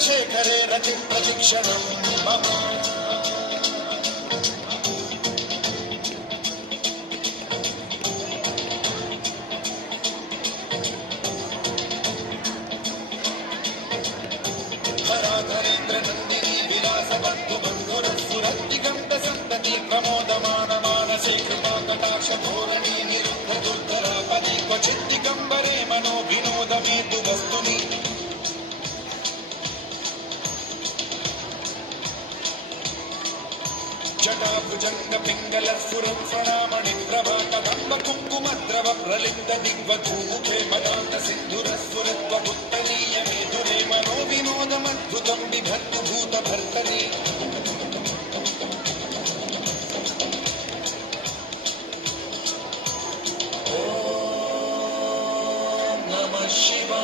चन्द्रशेखरे रति प्रशिक्षणं मम धराधरेन्द्र नन्दिनी विलासबन्धु बन्धुरस्फुरद्दिगन्त सन्तति प्रमोदमान मानसे कृपा कटाक्ष धोरणी निरुद्ध दुर्धरापदि क्वचित् दिगम्बरे मनो विनोदमेतु वस्तुनि जटाभुजंग पिंगल स्फुरत्फणामणि प्रभा कदम्ब कुङ्कुमद्रव प्रलिप्त दिग्वधूमुखे मदान्त सिन्धुरस्फुरत्व उत्तरीय मेधुरे मनो विनोदमद्भुतं बिभर्तु भूतभर्तरि ॐ नमः शिवाय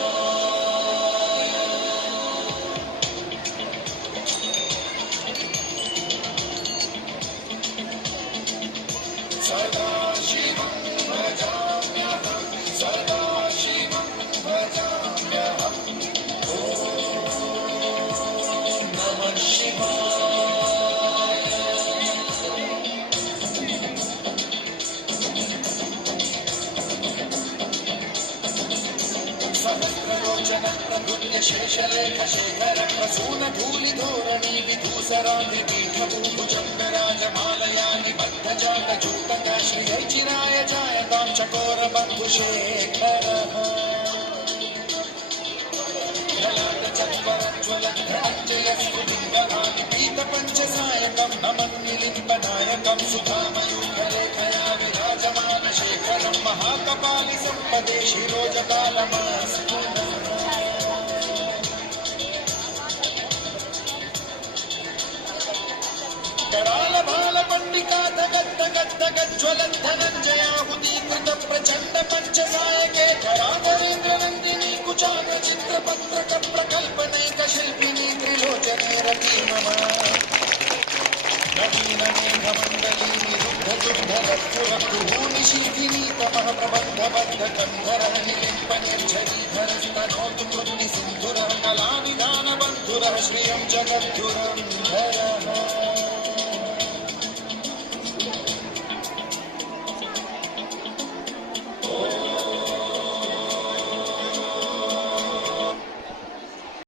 सदा शिवं भजाम्यहं सदा शिवं भजाम्यहम् ॐ नमः शिवाय सहस्रलोचन प्रभृत्य शेषलेख शेखर प्रसून धूलिधोरणी विधूसराधिपीठभूभुजङ्गराजमालया निबद्ध जातजूतक श्रियैचिराय जायतां चकोर बन्धुशेखरः पीतपञ्चसायकं नमन्निलिम्बनायकं सुधामयूखलेखया विराजमान शेखरं महाकपालि सम्पदे शिरोजकालमस्तु कराल भाल पंडिका धगद्धगद्धगज्ज्वलद्धनञ्जयाहुतीकृत प्रचण्ड पञ्चसायके कराधरेन्द्र नन्दिनी कुचाग्र चित्रपत्रक प्रकल्पनैक शिल्पिनी त्रिलोचने रति मम नवीन मेघमण्डली निरुद्ध दुर्धर स्फुरद्रुहूनिशीथिनी तमः प्रबन्धबद्ध कन्धरः निलिम्प निर्झरीधरस्तनोतु कृन्नि सिन्धुरः कलानिधान बन्धुरः श्रियं जगद्धुरः